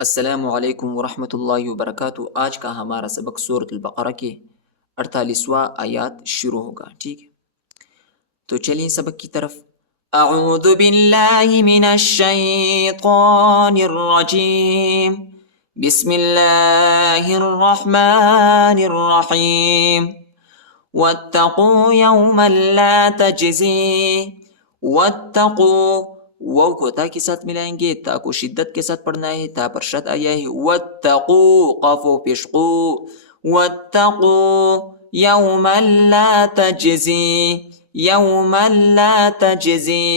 السلام علیکم ورحمۃ اللہ وبرکاتہ۔ آج کا ہمارا سبق سورۃ البقرہ کے 48واں آیات شروع ہوگا، ٹھیک ہے؟ تو چلیے سبق کی طرف۔ اعوذ باللہ من الشیطان الرجیم، بسم اللہ الرحمن الرحیم۔ واتقوا یوما لا تجزی، واتقوا، واو کو تا کے ساتھ ملائیں گے، تا کو شدت کے ساتھ پڑھنا ہے، تا پر شد آیا ہے۔ واتقوا، قاف و پیش قو، واتقوا یوما لا تجزی، یوما لا تجزی،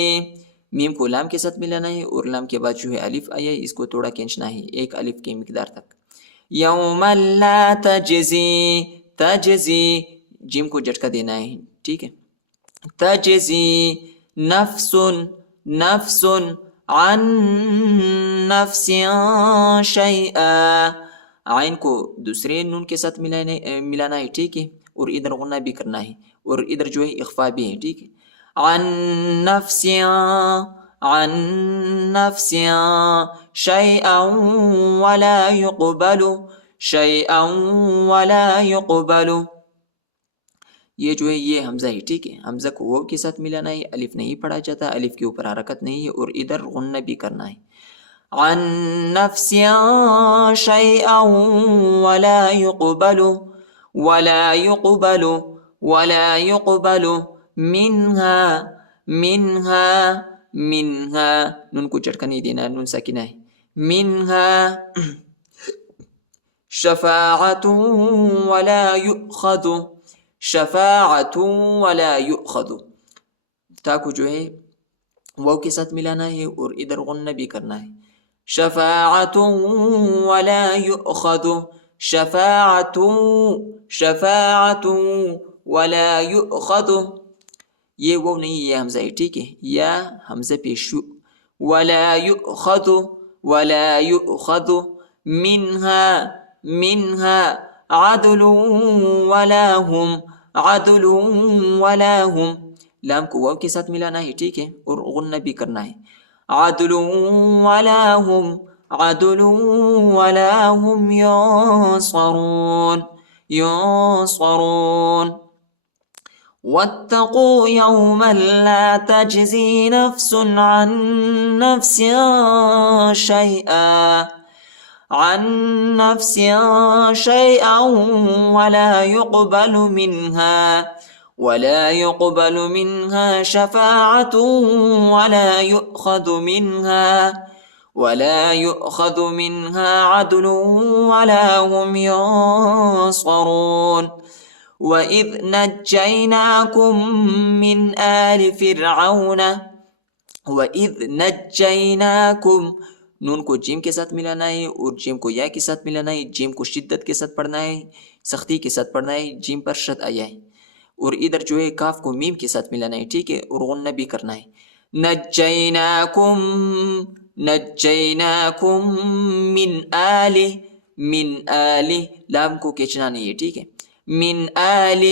میم کو لام کے ساتھ ملانا ہے اور لام کے بعد جو ہے الف آیا ہے، اس کو تھوڑا کھینچنا ہے ایک الف کی مقدار تک۔ یوما لا تجزی، تجزی، جیم کو جھٹکا دینا ہے، ٹھیک ہے؟ تجزی نفس، نفس عن نفس شیئا، عین کو دوسرے نون کے ساتھ ملانا ہے، ٹھیک ہے؟ اور ادھر غنہ بھی کرنا ہے اور ادھر جو ہے اخفا بھی ہے، ٹھیک ہے؟ عن نفس، عن نفس شیئا ولا يقبل، شیئا ولا يقبل، یہ جو ہے یہ حمزہ ہے، ٹھیک ہے؟ حمزہ کو واو کے ساتھ ملانا ہے، الف نہیں پڑھا جاتا، الف کے اوپر حرکت نہیں ہے اور ادھر غنہ بھی کرنا ہے۔ عن نفس شیئا ولا يقبل، ولا يقبل، ولا يقبل منها، منها، منها، نون کو جھٹکا نہیں دینا، نون ساکنہ ہے۔ منها شفاعة ولا يؤخذ، شفاعت ولا یؤخذ، تا کو جو ہے واو کے ساتھ ملانا ہے اور ادھر غنہ بھی کرنا ہے۔ شفاعت ولا یؤخذ، شفاعت، شفاعت ولا یؤخذ، یہ واو نہیں یہ حمزہ ہے، ٹھیک ہے؟ یا حمزہ پیش ولا یؤخذ، ولا یؤخذ منها، منها عدل ولا هم، عدل ولا هم، لام کو واو کے ساتھ ملانا ہے، ٹھیک ہے؟ اور غنہ بھی کرنا ہے۔ عدل ولا هم، عدل ولا هم ينصرون، ينصرون۔ واتقوا يوما لا تجزي نفس عن نفس شيئا، عن نفس شيئا ولا يقبل منها، ولا يقبل منها شفاعة ولا يؤخذ منها، ولا يؤخذ منها عدل ولا هم ينصرون۔ وَإِذْ نَجَّيْنَاكُمْ مِنْ آلِ فِرْعَوْنَ، وَإِذْ نَجَّيْنَاكُمْ، نون کو جیم کے ساتھ ملانا ہے اور جیم کو یا کے ساتھ ملانا ہے، جیم کو شدت کے ساتھ پڑھنا ہے، سختی کے ساتھ پڑھنا ہے، جیم پر شد آیا ہے، اور ادھر جو ہے کاف کو میم کے ساتھ ملانا ہے، ٹھیک ہے؟ اور غنہ بھی کرنا ہے۔ نجیناکم، نجیناکم من آل، من آل، لام کو کھینچنا نہیں ہے، ٹھیک ہے؟ من آل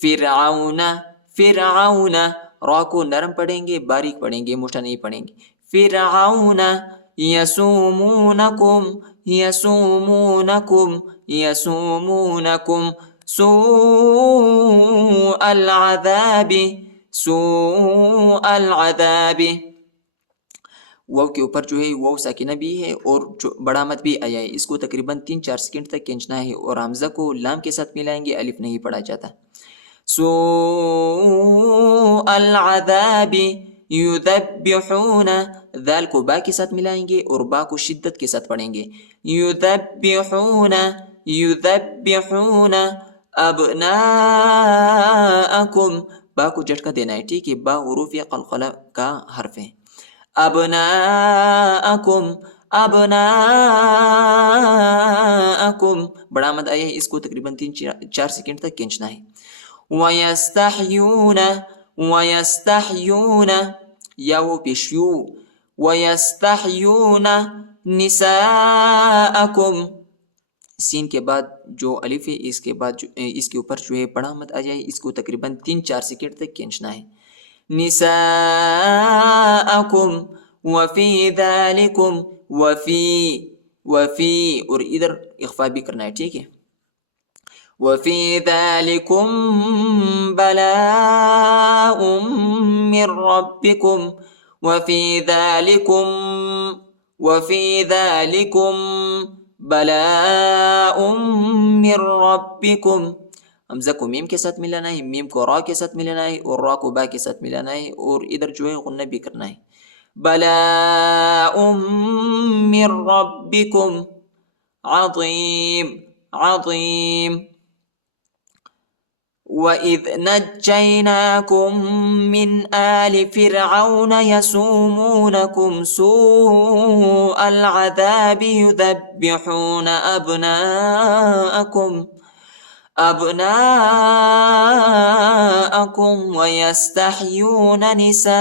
فرعون، فرعون، را کو نرم پڑھیں گے، باریک پڑھیں گے، موٹا نہیں پڑھیں گے۔ فرعون یسومونکم، یسومونکم، یسومونکم سوء العذاب، سوء العذاب، واو کے اوپر جو ہے واو ساکنہ بھی ہے اور جو بڑا مد بھی آیا ہے، اس کو تقریباً 3-4 سیکنڈ تک کھینچنا ہے اور حمزہ کو لام کے ساتھ ملائیں گے، الف نہیں پڑھا جاتا۔ سوء العذاب یذبحون، ذال کو با کے ساتھ ملائیں گے اور با کو شدت کے ساتھ پڑھیں گے۔ یذبحون، یذبحون ابناءکم، با کو جھٹکا دینا ہے، ٹھیک ہے؟ با حروف قلقلہ کا حرف ہے۔ ابناءکم، ابناءکم، بڑا مد آیا ہے، اس کو تقریباً 3-4 سیکنڈ تک کھینچنا ہے۔ وَيَسْتَحْيُونَ، وَيَسْتَحْيُونَ، یا وہ پیشیو، وَيَسْتَحْيُونَ نِسَاءَکم، سین کے بعد جو الف ہے اس کے بعد اس کے اوپر جو ہے بڑا مد آ جائے، اس کو تقریباً 3-4 سیکنڈ تک کھینچنا ہے۔ نساءکم وفی ذالکم، وفی، وفی اور ادھر اخفا بھی کرنا ہے، ٹھیک ہے. وفی ذالکم بلاء من ربکم، وفی ذالکم، وفی ذالکم بلاء من ربکم. حمزہ کو میم کے ساتھ ملانا ہے، میم کو را کے ساتھ ملانا ہے، اور را کو با کے ساتھ ملانا ہے، اور ادھر جو ہے غنہ بھی کرنا ہے. بلاء من ربکم عظیم عظیم. وَإِذْ نَجَّيْنَاكُمْ مِنْ آلِ فِرْعَوْنَ يَسُومُونَكُمْ سُوءَ الْعَذَابِ يُذَبِّحُونَ أَبْنَاءَكُمْ وَيَسْتَحْيُونَ نِسَاءَكُمْ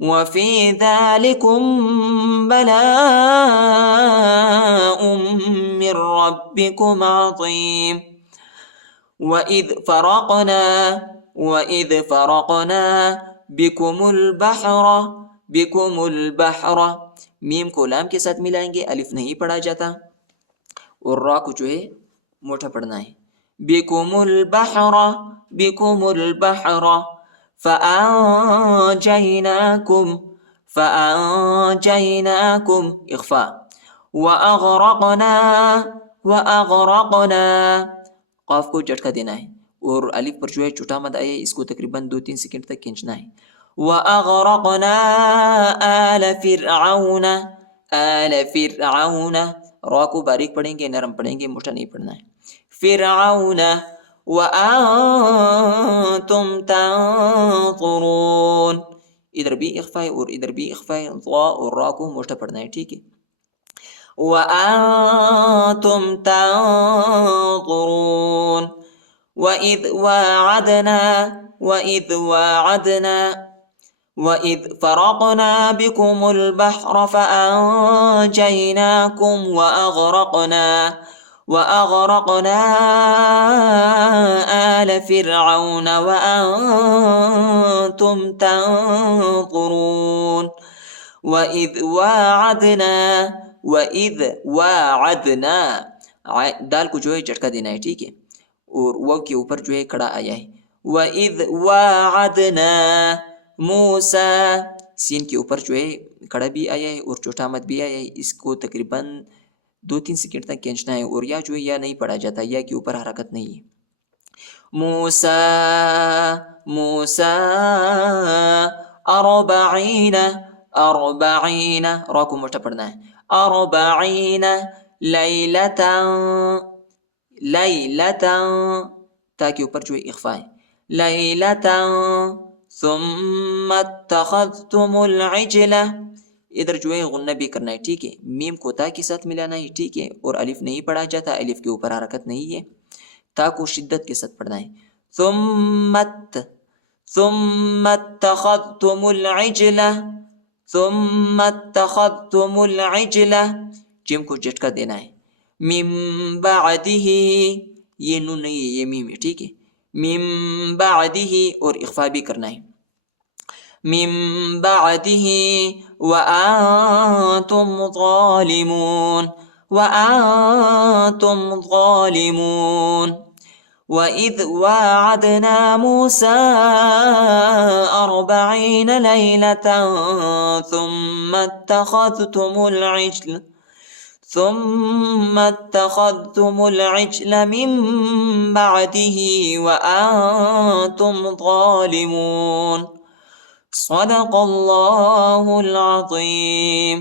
وَفِي ذَلِكُمْ بَلَاءٌ مِّن رَّبِّكُمْ عَظِيمٌ. وَإِذْ فَرَقْنَا بِكُمُ الْبَحْرَ. میم کو لام کے ساتھ ملائیں گے، الف نہیں پڑھا جاتا، اور را کو جو ہے موٹا پڑھنا ہے. بِكُمُ الْبَحْرَ فَأَنْجَيْنَاكُمْ اخفا. وَأَغْرَقْنَا قاف کو جھٹکا دینا ہے، اور الف پر جو ہے چھوٹا مد آئے، اس کو تقریباً 2-3 سیکنڈ تک کھینچنا ہے. وَأَغْرَقْنَا آلَ فِرْعَوْنَ. را کو باریک پڑھیں گے، نرم پڑھیں گے، موٹا نہیں پڑھنا ہے. فرعون وَأَنْتُمْ تَنْظُرُونَ. ادھر بھی اخفا ہے اور ادھر بھی اخفا ہے، ضا اور را کو موٹا پڑھنا ہے، ٹھیک ہے. وَأَنْتُمْ تَنْظُرُونَ. وَإِذْ فَرَقْنَا بِكُمُ الْبَحْرَ فَأَنْجَيْنَاكُمْ وَأَغْرَقْنَا آلَ فِرْعَوْنَ وَأَنْتُمْ تَنْظُرُونَ. وَإِذْ وَاعَدْنَا دال کو جو ہے جھٹکا دینا ہے، ٹھیک ہے، اور واو کے اوپر جو ہے کڑا آیا ہے. وَإِذْ وَاعَدْنَا مُوسَى. سین کے اوپر جو ہے کڑا بھی آیا ہے اور چھوٹا مد بھی آیا ہے، اس کو تقریباً 2-3 سیکنڈ تک کھینچنا ہے، اور یا جو ہے یا نہیں پڑھا جاتا، یا کے اوپر حرکت نہیں ہے. موسیٰ أربعین را کو موٹا پڑھنا ہے. 40 لیلتا تا کے اوپر جو ہے اخفا ہے. لیلتا ثم اتخذتم العجل. ادھر جو ہے غنہ بھی کرنا ہے، ٹھیک ہے، میم کو تا کے ساتھ ملانا ہے، ٹھیک ہے، اور الف نہیں پڑھا جاتا، الف کے اوپر حرکت نہیں ہے، تا کو شدت کے ساتھ پڑھنا ہے. ثم اتخذتم العجل. جیم کو جھٹکا دینا ہے. من بعده، یہ نون نہیں ہے، یہ میم ہے، ٹھیک ہے. من بعده اور اخفا بھی کرنا ہے. من بعده وأنتم ظالمون. وَإِذْ وَاعَدْنَا مُوسَى 40 لَيْلَةً ثُمَّ اتَّخَذْتُمُ الْعِجْلَ مِن بَعْدِهِ وَأَنْتُمْ ظَالِمُونَ. صدق اللہ العظیم.